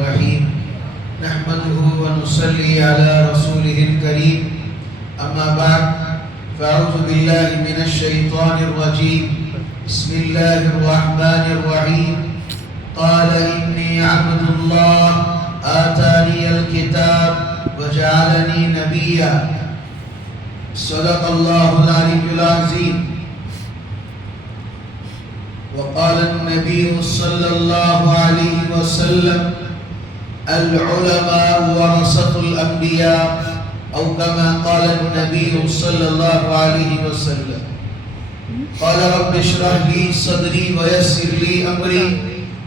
الرحيم نحمده ونصلي على رسوله الكريم أما بعد فأعوذ بالله من الشيطان الرجيم بسم الله الرحمن الرحيم قال إني عبد الله آتاني الكتاب وجعلني نبيا صدق الله العلي العظيم وقال النبي صلى الله عليه وسلم العلماء ورثة الأنبياء أو كما قال النبي صلى الله عليه وسلم قال رب اشرح لي صدري ويسر لي أمري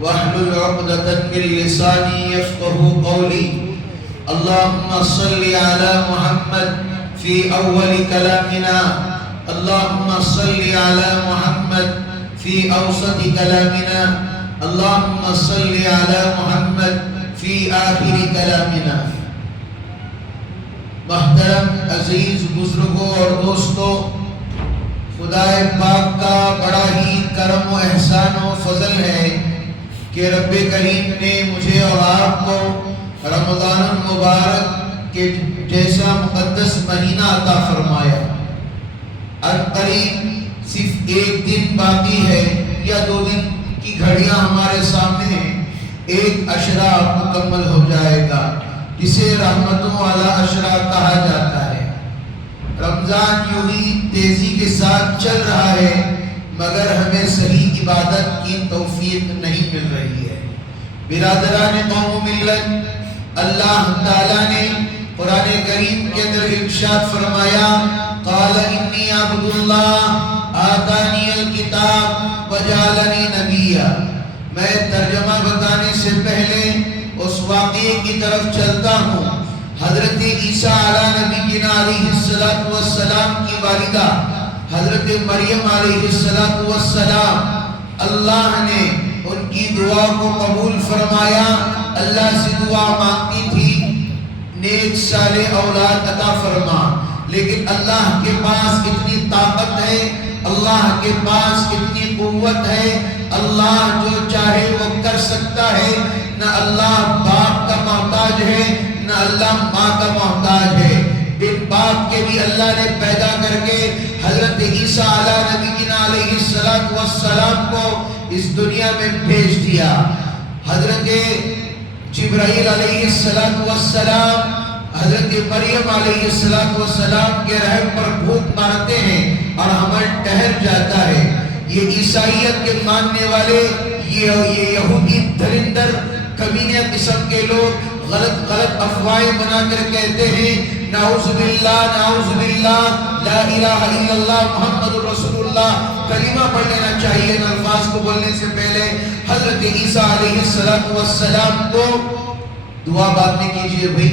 واحلل عقدة من لساني يفقهوا قولي اللهم صل على محمد في أول كلامنا اللهم صل على محمد في أوسط كلامنا اللهم صل على محمد في آخر كلامنا. محترم عزیز بزرگوں اور دوستوں، خدائے پاک کا بڑا ہی کرم و احسان و فضل ہے کہ رب کریم نے مجھے اور آپ کو رمضان المبارک کے جیسا مقدس مہینہ عطا فرمایا. عنقریب صرف ایک دن باقی ہے یا 2 دن کی گھڑیاں ہمارے سامنے ہیں، ایک عشرہ مکمل ہو جائے گا جسے رحمتوں والا عشرہ کہا جاتا ہے. رمضان یوں ہی تیزی کے ساتھ چل رہا ہے مگر ہمیں صحیح عبادت کی توفیق نہیں مل رہی ہے. برادران قوم و ملت، اللہ تعالیٰ نے قرآن کریم کے اندر ارشاد فرمایا قال انی عبد اللہ آتانی الکتاب وجعلنی نبیا. میں ترجمہ بتانے سے پہلے اس واقعے کی طرف چلتا ہوں. حضرت عیسیٰ علیہ نبی علیہ السلام کی والدہ حضرت مریم علیہ السلام، اللہ نے ان کی دعا کو قبول فرمایا. اللہ سے دعا مانگتی تھی نیک صالح اولاد عطا فرما، لیکن اللہ کے پاس اتنی طاقت ہے، اللہ کے پاس اتنی قوت ہے، اللہ جو چاہے وہ کر سکتا ہے. نہ اللہ باپ کا محتاج ہے نہ اللہ ماں کا محتاج ہے. بن باپ کے بھی اللہ نے پیدا کر کے حضرت عیسیٰ علیہ نبی علیہ السلام کو اس دنیا میں بھیج دیا. حضرت جبرائیل علیہ السلام حضرت مریم علیہ السلام کے رحم پر بھوک مارتے ہیں اور حمل ٹھہر جاتا ہے. یہ عیسائیت کے ماننے والے یہ یہودی درندر کمینے قسم کے لوگ غلط افواہیں بنا کر کہتے ہیں نعوذ باللہ لا الہ الا اللہ محمد رسول اللہ. کلمہ پڑھ لینا چاہیے ان الفاظ کو بولنے سے پہلے. حضرت عیسیٰ علیہ السلام کو دعا بعد میں کیجئے بھائی،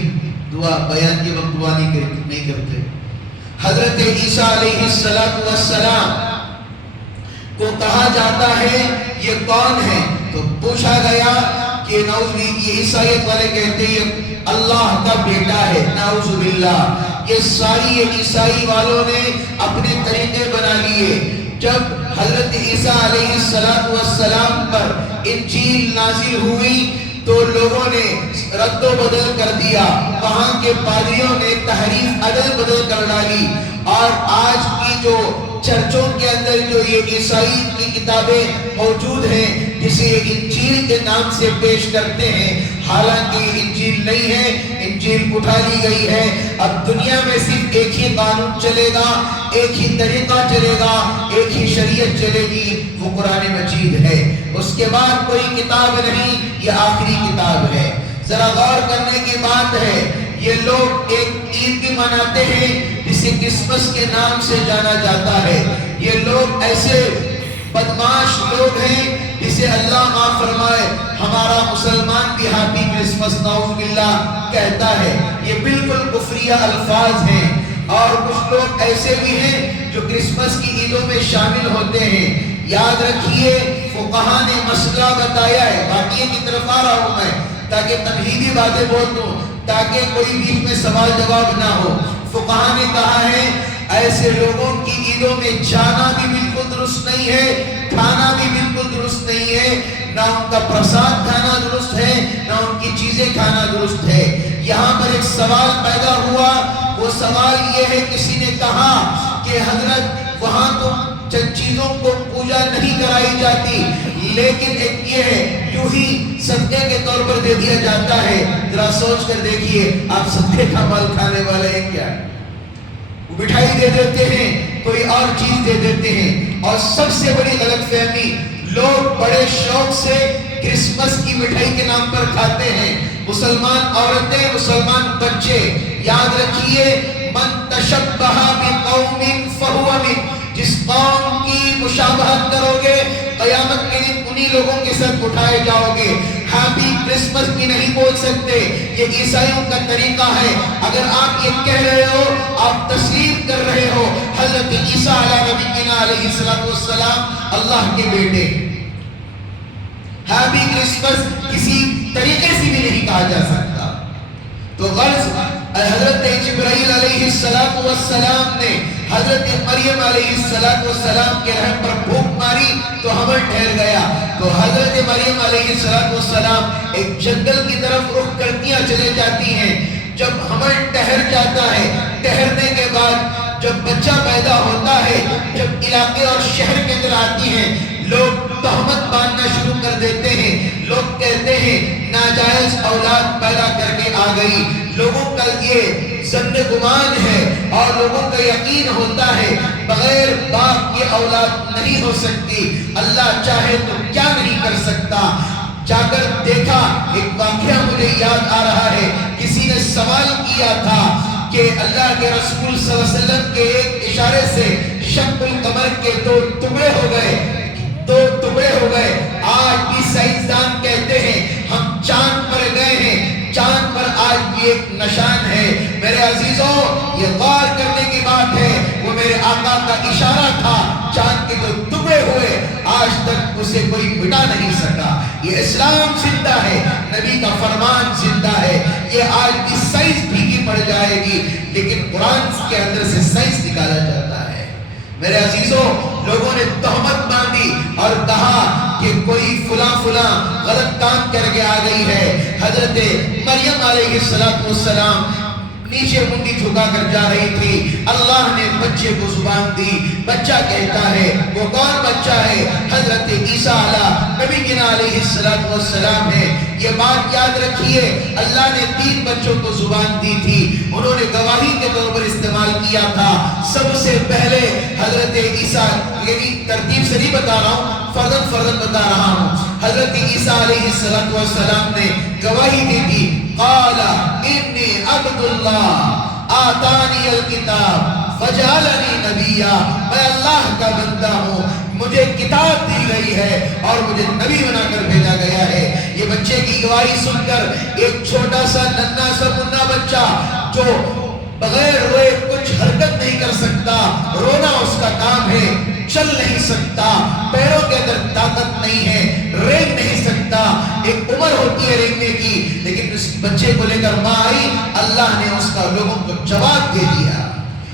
دعا بیان کے وقت دعا نہیں کرتے. حضرت عیسیٰ علیہ السلام کو کہا جاتا ہے یہ کون ہے؟ تو پوچھا گیا کہ نعوذ یہ عیسائیت والے کہتے ہیں اللہ کا بیٹا ہے، نعوذ باللہ. یہ ساری عیسائی والوں نے اپنے طریقے بنا لیے. جب حضرت عیسیٰ علیہ السلام پر انجیل نازل ہوئی تو لوگوں نے رد و بدل کر دیا، وہاں کے پادریوں نے تحریف عدل بدل کر ڈالی، اور آج کی جو چرچوں کے اندر جو یہ عیسائی کی کتابیں موجود ہیں جسے انجیل کے نام سے پیش کرتے ہیں، حالانکہ انجیل نہیں ہے، انجیل اٹھا لی گئی ہے. اب دنیا میں صرف ایک ہی قانون چلے گا، ایک ہی طریقہ چلے گا، ایک ہی شریعت چلے گی، وہ قرآن مجید ہے. اس کے بعد کوئی کتاب نہیں، یہ آخری کتاب ہے. ذرا غور کرنے کی بات ہے، یہ لوگ ایک عید بھی مناتے ہیں جسے کرسمس کے نام سے جانا جاتا ہے. یہ لوگ ایسے بدماش لوگ ہیں جسے اللہ معاف فرمائے ہمارا مسلمان بھی ہیپی کرسمس نعوذ باللہ کہتا ہے. یہ بالکل کفریہ الفاظ ہیں. اور کچھ لوگ ایسے بھی ہیں جو کرسمس کی عیدوں میں شامل ہوتے ہیں. یاد رکھیے فقہا نے مسئلہ بتایا ہے، باقی کی طرف آ رہا ہوں میں تاکہ تمہیدی باتیں بول دوں تاکہ کوئی بیچ میں سوال جواب نہ ہو. فقہا نے کہا ہے ایسے لوگوں کی عیدوں میں جانا بھی بالکل درست نہیں ہے، کھانا بھی بالکل درست نہیں ہے، نہ ان کا پرساد کھانا درست ہے، نہ ان کی چیزیں کھانا درست ہے۔ یہاں پر ایک سوال پیدا ہوا، وہ سوال یہ ہے، کسی نے کہا کہ حضرت وہاں تو چند چیزوں کو پوجا نہیں کرائی جاتی، لیکن ایک یہ ہے یوں ہی صدقے کے طور پر دے دیا جاتا ہے۔ ذرا سوچ کر دیکھیے، آپ صدقے کا مال کھانے والے ہیں کیا؟ وہ مٹھائی دے دیتے ہیں، کوئی اور چیز دے دیتے ہیں۔ اور سب سے بڑی غلط فہمی، لوگ بڑے شوق سے کرسمس کی مٹھائی کے نام پر کھاتے ہیں، مسلمان عورتیں، مسلمان بچے۔ یاد رکھیے، من تشبہ بقوم فہو منہ، جس قوم کی مشابہت کرو گے قیامت کے دن انہی لوگوں کے ساتھ اٹھائے جاؤ گے۔ ہیپی کرسمس بھی نہیں بول سکتے، یہ عیسائیوں کا طریقہ ہے۔ اگر آپ یہ کہہ رہے ہو، آپ تسلیم کر رہے ہو حضرت عیسیٰ علیہ السلام اللہ کے بیٹے۔ ہیپی کرسمس کسی طریقے سے بھی نہیں کہا جا سکتا۔ تو غرض حضرت جبرائیل علیہ السلام نے حضرت مریم علیہ السلام کے رحم پر پھونک ماری تو حمل ٹھہر گیا۔ تو حضرت مریم علیہ السلام ایک جنگل کی طرف رخ کرتیاں چلے جاتی ہیں۔ جب حمل ٹھہر جاتا ہے، ٹھہرنے کے بعد جب بچہ پیدا ہوتا ہے، جب علاقے اور شہر کے اندر آتی ہیں، لوگ تہمت باندھنا شروع کر دیتے ہیں۔ لوگ کہتے ہیں ناجائز اولاد پیدا کر کے آ گئی۔ لوگوں کا یہ ظن گمان ہے اور لوگوں کا یقین ہوتا ہے بغیر باپ کی اولاد نہیں ہو سکتی، اللہ چاہے تو کیا نہیں کر سکتا۔ جا کر دیکھا، ایک واقعہ مجھے یاد آ رہا ہے، کسی نے سوال کیا تھا کہ اللہ کے رسول صلی اللہ علیہ وسلم کے ایک اشارے سے شق القمر کے دو ٹکڑے ہو گئے۔ آج بھی سائنسدان کہتے ہیں ہم چاند پر گئے ہیں، چاند پر آج بھی ایک نشان ہے۔ میرے عزیزوں، یہ غور کرنے کی بات ہے، وہ میرے آقا کا اشارہ تھا، چاند کے دو ٹکڑے ہوئے، آج تک اسے کوئی مٹا نہیں سکا۔ یہ اسلام زندہ ہے، نبی کا فرمان زندہ ہے۔ یہ آج بھی سائنس پھیکی پڑ جائے گی، لیکن قرآن کے اندر سے سائنس نکالا جاتا ہے۔ میرے عزیزوں، لوگوں نے تہمت باندھی اور کہا کہ کوئی فلاں غلط کام کر کے آ گئی ہے۔ حضرت مریم علیہ السلام نیچے منڈی جھکا کر جا رہی تھی، اللہ نے بچے کو زبان دی۔ بچہ کہتا ہے، وہ کون بچہ ہے؟ حضرت عیسیٰ علیہ السلام ہے۔ یہ بات یاد رکھیے، اللہ نے 3 بچوں کو زبان دی تھی، انہوں نے گواہی کے طور پر استعمال کیا تھا۔ سب سے پہلے حضرت عیسیٰ، یعنی ترتیب سے نہیں بتا رہا ہوں، فردن بتا رہا ہوں۔ حضرت عیسیٰ علیہ السلام نے گواہی دی تھی، قال انی عبد اللہ آتانی الکتاب وجعلنی نبیا، میں اللہ کا بندہ ہوں، مجھے کتاب دی گئی ہے اور مجھے نبی بنا کر بھیجا گیا ہے۔ یہ بچے کی گواہی سن کر ایک چھوٹا سا ننھا سا منا بچہ جو بغیر روئے کچھ حرکت نہیں کر سکتا، رونا اس کا کام ہے، چل نہیں سکتا، پیروں کے اندر طاقت نہیں ہے، رینگ نہیں سکتا، ایک عمر ہوتی ہے رینگنے کی، لیکن اس بچے کو لے کر ماں آئی، اللہ نے اس کا لوگوں کو جواب دے دیا۔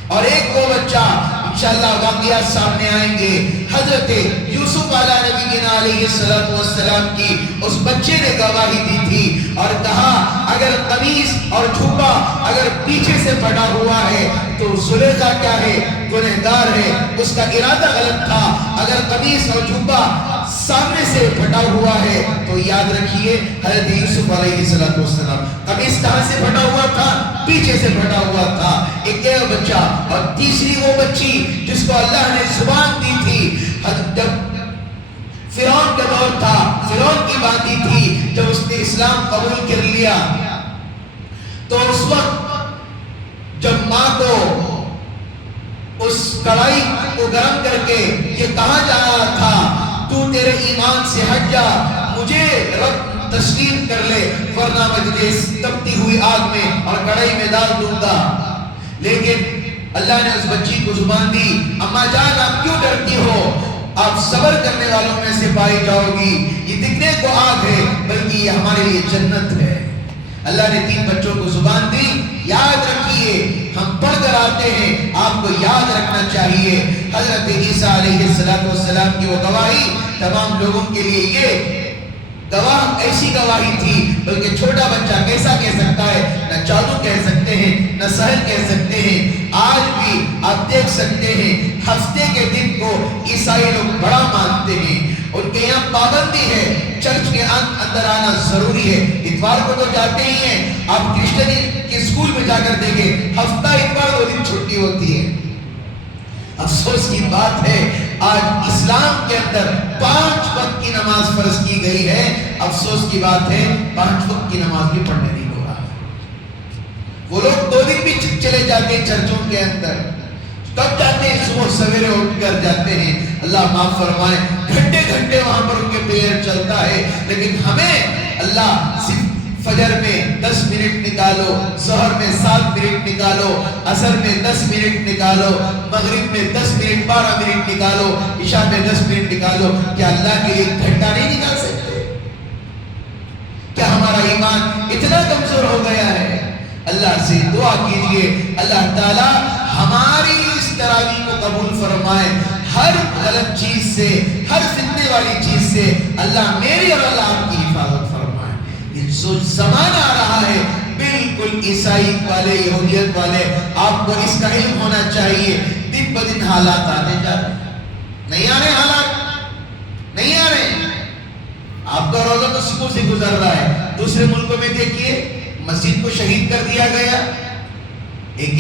اور ایک وہ بچہ، انشاءاللہ واقعات سامنے آئیں گے، حضرت یوسف علیہ السلام کی اس بچے نے گواہی دی تھی اور کہا اگر قمیص اور جھبا اگر پیچھے سے پھٹا ہوا ہے تو زلیخا کیا ہے؟ گنہگار ہے، اس کا ارادہ غلط تھا۔ اگر قمیص اور جھبا سامنے سے پھٹا ہوا ہے تو یاد رکھیے حضرت یوسف علیہ السلام، قمیص کہاں سے پھٹا ہوا تھا؟ پیچھے سے پھٹا ہوا تھا۔ ایک یہ بچہ، اور تیسری وہ بچی جس کو اللہ نے زبان دی تھی، جب فرعون کا دور تھا، فرعون کی بات تھی، جب اس نے اسلام قبول کر لیا تو اس وقت جب ماں کو اس کڑائی کو گرم کر کے یہ کہا جا رہا تھا تو تیرے ایمان سے ہٹ جا، مجھے رب تسلیم کر لے ورنہ میں تجھے تپتی ہوئی آگ میں اور کڑائی میں ڈال دوں گا، لیکن اللہ نے اس بچی کو زبان دی، اماں جان آپ کیوں ڈرتی ہو؟ آپ صبر کرنے والوں میں سے پائی جاؤ گی، یہ دکھنے کو آگ ہے بلکہ یہ ہمارے لیے جنت ہے۔ اللہ نے 3 بچوں کو زبان دی۔ یاد رکھیے، ہم پڑھ کر آتے ہیں، آپ کو یاد رکھنا چاہیے حضرت عیسیٰ علیہ السلام کی وہ گواہی تمام لوگوں کے لیے، یہ گواہ ایسی گواہی تھی بلکہ چھوٹا نسل کہہ سکتے ہیں، آج بھی آپ دیکھ سکتے ہیں ہفتے کے دن کو عیسائی لوگ بڑا مانتے ہیں، ان کے یہاں پابندی ہے چرچ کے اندر آنا ضروری ہے، اتوار کو تو جاتے ہی ہیں، آپ کرسچن کے اسکول میں جا کر دیکھیں ہفتہ اتوار 2 دن چھٹی ہوتی ہے۔ افسوس کی بات ہے آج اسلام کے اندر 5 وقت کی نماز فرض کی گئی ہے، افسوس کی بات ہے 5 وقت کی نماز بھی پڑھنے نہیں ہو رہا۔ وہ لوگ 2 دن بھی چلے جاتے ہیں چرچوں کے اندر، کب جاتے ہیں؟ صبح سویرے اٹھ کر جاتے ہیں، اللہ معاف فرمائے گھنٹے گھنٹے وہاں پر ان کے پریئر چلتا ہے، لیکن ہمیں اللہ صرف فجر میں 10 منٹ نکالو، ظہر میں 7 منٹ نکالو، عصر میں 10 منٹ نکالو، مغرب میں 10 منٹ 12 منٹ نکالو، عشاء میں 10 منٹ نکالو، کیا اللہ کے لیے 1 گھنٹہ نہیں نکال سکتے؟ کیا ہمارا ایمان اتنا کمزور ہو گیا ہے؟ اللہ سے دعا کیجئے اللہ تعالی ہماری اس تراویح کو قبول فرمائے، ہر غلط چیز سے، ہر فتنے والی چیز سے اللہ میری اور اللہ آپ کی حفاظت فرمائے۔ جو زمانہ آ رہا ہے بالکل عیسائی والے، یہودیت والے، آپ کو اس کا علم ہونا چاہیے، دن بدن حالات آنے جا رہے ہیں، نہیں آ رہے حالات، نہیں آ رہے۔ آپ کا روزہ تو سکون سے گزر رہا ہے، دوسرے ملکوں میں دیکھیے مسجد کو شہید کر دیا گیا، ایک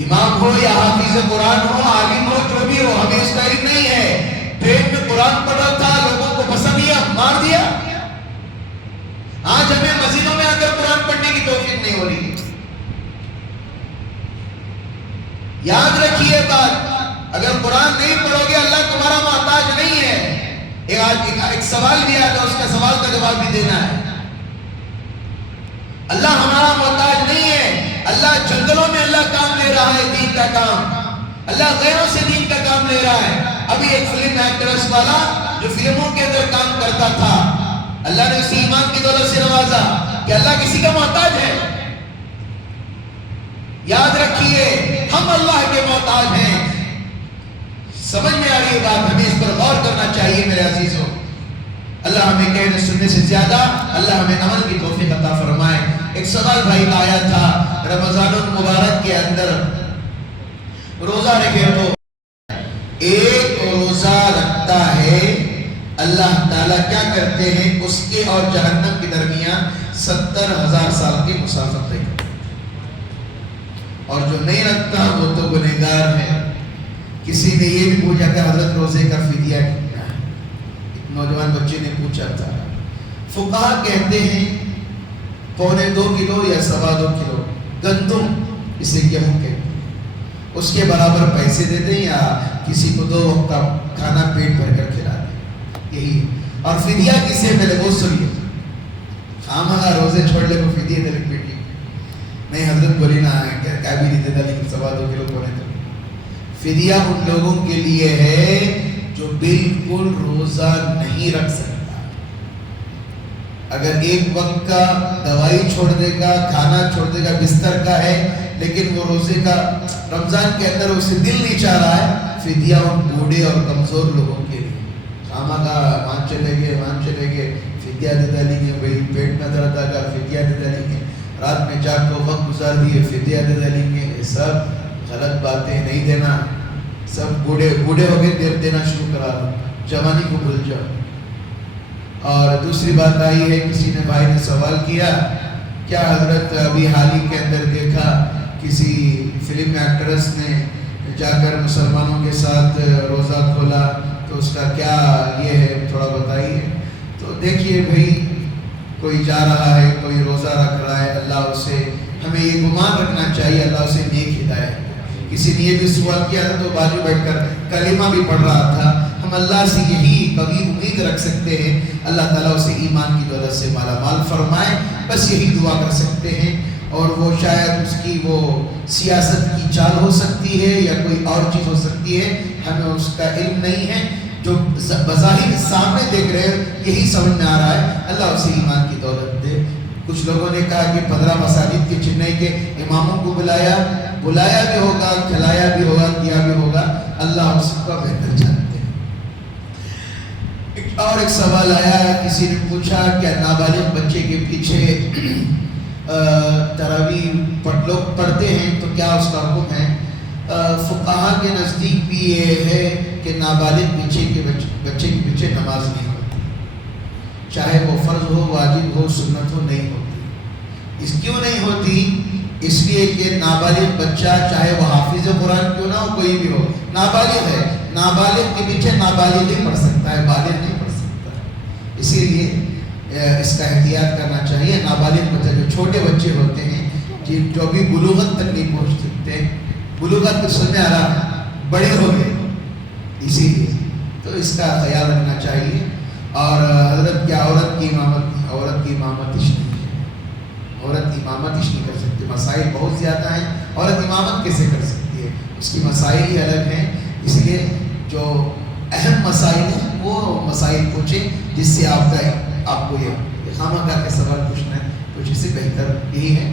امام ہو یا حافظ قرآن ہو، عالم ہو، جو بھی ہو، ہمیں اس کا علم نہیں ہے، ٹرین میں قرآن پڑھا تھا، لوگوں کو پسند کیا، مار دیا۔ آج ہمیں مسجدوں میں آ کر قرآن پڑھنے کی توفیق نہیں ہو رہی ہے۔ یاد رکھیے بات، اگر قرآن نہیں پڑھو گے اللہ تمہارا محتاج نہیں ہے۔ ایک سوال دیا تھا، اس کا سوال کا جواب بھی دینا ہے۔ اللہ ہمارا محتاج نہیں ہے، اللہ جنگلوں میں اللہ کام لے رہا ہے دین کا کام، اللہ غیروں سے دین کا کام لے رہا ہے۔ ابھی ایک فلم ایکٹرس والا جو فلموں کے اندر کام کرتا تھا، اللہ نے اسی ایمان کی دولت سے نوازا کہ اللہ کسی کا محتاج ہے۔ یاد رکھیے ہم اللہ کے محتاج ہیں۔ سمجھ میں آ رہی ہے بات؟ ہمیں اس پر غور کرنا چاہیے میرے عزیزوں۔ اللہ ہمیں کہنے سننے سے زیادہ اللہ ہمیں عمل کی توفیق عطا فرمائے۔ ایک سوال بھائی کا آیا تھا، رمضان المبارک کے اندر روزہ رکھے تو ایک روزہ رکھتا ہے، اللہ تعالیٰ کیا کرتے ہیں؟ اس کے اور جہنم کے درمیان 70,000 سال کی مسافت طے کرتے ہیں، اور جو نہیں رکھتا وہ تو گنہگار ہے۔ کسی نے یہ بھی پوچھا کہ حضرت روزے کا فدیہ کتنا ہے؟ ایک نوجوان بچے نے پوچھا تھا، فقہا کہتے ہیں 2.25 کلو یا 2.25 کلو گندم، اسے گیہوں کہتے ہیں، اس کے برابر پیسے دے دیں یا کسی کو 2 وقت کا کھانا پیٹ بھر کر کھلا دیں، یہی۔ اور فدیہ کسے پہلے وہ سنیے، خامخواہ روزے چھوڑ لے کو فدیہ دے لے بیٹی نہیں، حضرت بولی نہ کیا بھی نہیں دیتا، لیکن 2.25 کلو پونے تو فدیہ ان لوگوں کے لیے ہے جو بالکل روزہ نہیں رکھ سکتا۔ اگر ایک وقت کا دوائی چھوڑ دے گا، کھانا چھوڑ دے گا، بستر کا ہے، لیکن وہ روزے کا رمضان کے اندر اسے دل نہیں چاہ رہا ہے، فدیہ ان بوڑھے اور کمزور لوگوں کے لیے۔ خامہ کا مان چلے گئے فدیہ دے ڈالیں گے، بھائی پیٹ میں درد آ گیا فدیہ دے ڈالیں گے، رات میں جاگ کو وقت گزار دیے فدیہ دے ڈالیں گے، یہ سب غلط باتیں نہیں دینا۔ سب بوڑھے ہو گئے دیر دینا شروع کرا دو، جوانی کو بھول جاؤ۔ اور دوسری بات آئی ہے، کسی نے بھائی نے سوال کیا، کیا حضرت ابھی حال ہی کے اندر دیکھا کسی فلم ایکٹرس نے جا کر مسلمانوں کے ساتھ روزہ کھولا، تو اس کا کیا یہ ہے تھوڑا بتائیے۔ تو دیکھیے بھائی، کوئی جا رہا ہے، کوئی روزہ رکھ رہا ہے، اللہ اسے، ہمیں یہ گمان رکھنا چاہیے اللہ اسے نیک ہدایت۔ کسی نے یہ بھی سوال کیا تھا تو بازو بیٹھ کر کلمہ بھی پڑھ رہا تھا۔ ہم اللہ سے یہی کبھی امید رکھ سکتے ہیں اللہ تعالیٰ اسے ایمان کی دولت سے مالا مال فرمائے، بس یہی دعا کر سکتے ہیں۔ اور وہ شاید اس کی وہ سیاست کی چال ہو سکتی ہے یا کوئی اور چیز ہو سکتی ہے، ہمیں اس کا علم نہیں ہے۔ جو بظاہر سامنے دیکھ رہے ہیں یہی سمجھ میں آ رہا ہے، اللہ اسے ایمان کی دولت دے۔ کچھ لوگوں نے کہا کہ 15 مساجد کے چنئی کے اماموں کو بلایا بھی ہوگا، کھلایا بھی ہوگا، کیا بھی ہوگا، اللہ اس کا بہتر جانتے ہیں۔ اور ایک سوال آیا، کسی نے پوچھا کیا نابالغ بچے کے پیچھے تراویح لوگ پڑھتے ہیں تو کیا اس کا حکم ہے؟ فقہا کے نزدیک بھی یہ ہے کہ نابالغ بچے کے پیچھے نماز نہیں ہوتی، چاہے وہ فرض ہو، واجب ہو، سنت ہو، نہیں ہوتی۔ اس کیوں نہیں ہوتی؟ اس لیے کہ نابالغ بچہ چاہے وہ حافظ قرآن کیوں نہ ہو، کوئی بھی ہو، نابالغ ہے، نابالغ کے پیچھے نابالغ ہی پڑھ سکتا ہے، بالغ نہیں پڑھ سکتا ہے۔ اسی لیے اس کا احتیاط کرنا چاہیے۔ نابالغ بچہ جو چھوٹے بچے ہوتے ہیں جو بھی بلوغت تک نہیں پہنچ سکتے، بلوغت تو سمجھ آ رہا ہے، بڑے ہو گئے، اسی لیے تو اس کا خیال رکھنا چاہیے۔ اور حضرت کیا عورت کی امامت نہیں ہے، عورت امامت نہیں کر سکتی، مسائل بہت زیادہ ہیں، عورت امامت کیسے کر سکتی ہے؟ اس کی مسائل ہی الگ ہیں۔ اس لیے جو اہم مسائل ہیں وہ مسائل پوچھیں، جس سے آپ کو یہ خامہ کر کے سوال پوچھنا ہے، کچھ اس سے بہتر یہی ہے۔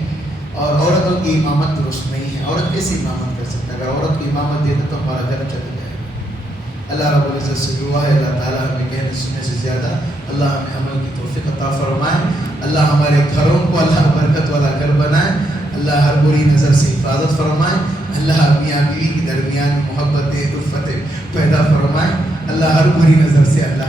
اور عورتوں کی امامت درست نہیں ہے، عورت کیسے امامت کر سکتا ہے؟ اگر عورت کی امامت دے تو ہمارا گھر چلا جائے گا۔ اللہ رب العزت سے دعا ہے اللہ تعالیٰ ہمیں کہنے سننے سے زیادہ اللہ ہمیں عمل کی توفیق عطا فرمائے، اللہ ہمارے گھروں کو اللہ برکت والا گھر بنائے، اللہ ہر بری نظر سے حفاظت فرمائے، اللہ میاں بیوی کے درمیان محبت الفتیں پیدا فرمائے، اللہ ہر بری نظر سے اللہ